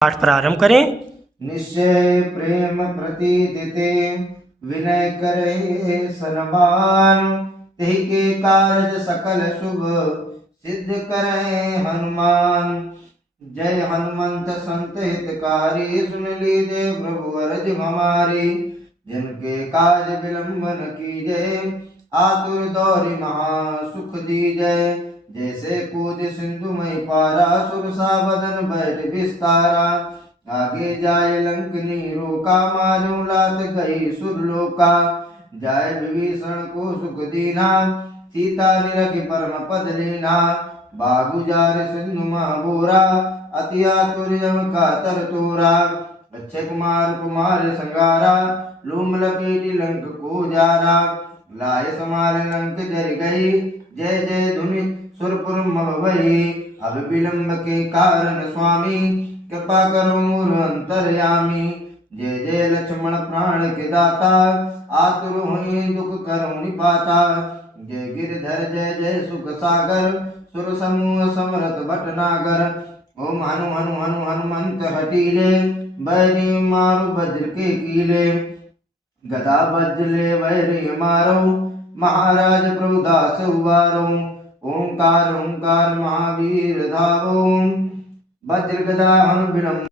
पाठ प्रारंभ करें। निश्चय प्रेम प्रतीति विनय करे सनमान, तेहि के कार्य सकल शुभ सिद्ध करे हनुमान। जय हनुमंत संत हितकारी, सुन लीजिए प्रभु अरज हमारी। जिनके काज विलंबन कीजय, आतुर दौरी महा सुख दीजय। जैसे कूद सिंधु मई पारा, सुरसा बदन बैठ विस्तारा। आगे जाय लंकनी रोका, मारो लात गई सुरलोका। जाय विभीषण को सुख दीना, सीता निरखि परम पद लीना। बाबू जार सिंधु महाबोरा, अति आतुर यम का तर तोरा। अक्षय कुमार कुमार संगारा, लूम लपेटी लंक को जारा। लाय समार लंक जर गई, जय जय धुनि सुरपुर मग भई। अब विलंब के कारण स्वामी, कृपा करो मोर अंतरयामी। जय जय लक्ष्मण प्राण के दाता, आतुर हुई दुख करो निपाता। जय गिरधर जय जय सुख सागर, सुर समूह समरथ भटनागर। ओम हनु हनु हनु हनुमंत हटीले, बैरी मारु वज्र के कीले। गदा बज्जले वैरी मारो, महाराज प्रभुदास उबारो। ओंकार ओंकार महावीर धावो, वज्र गदा हनु विलंब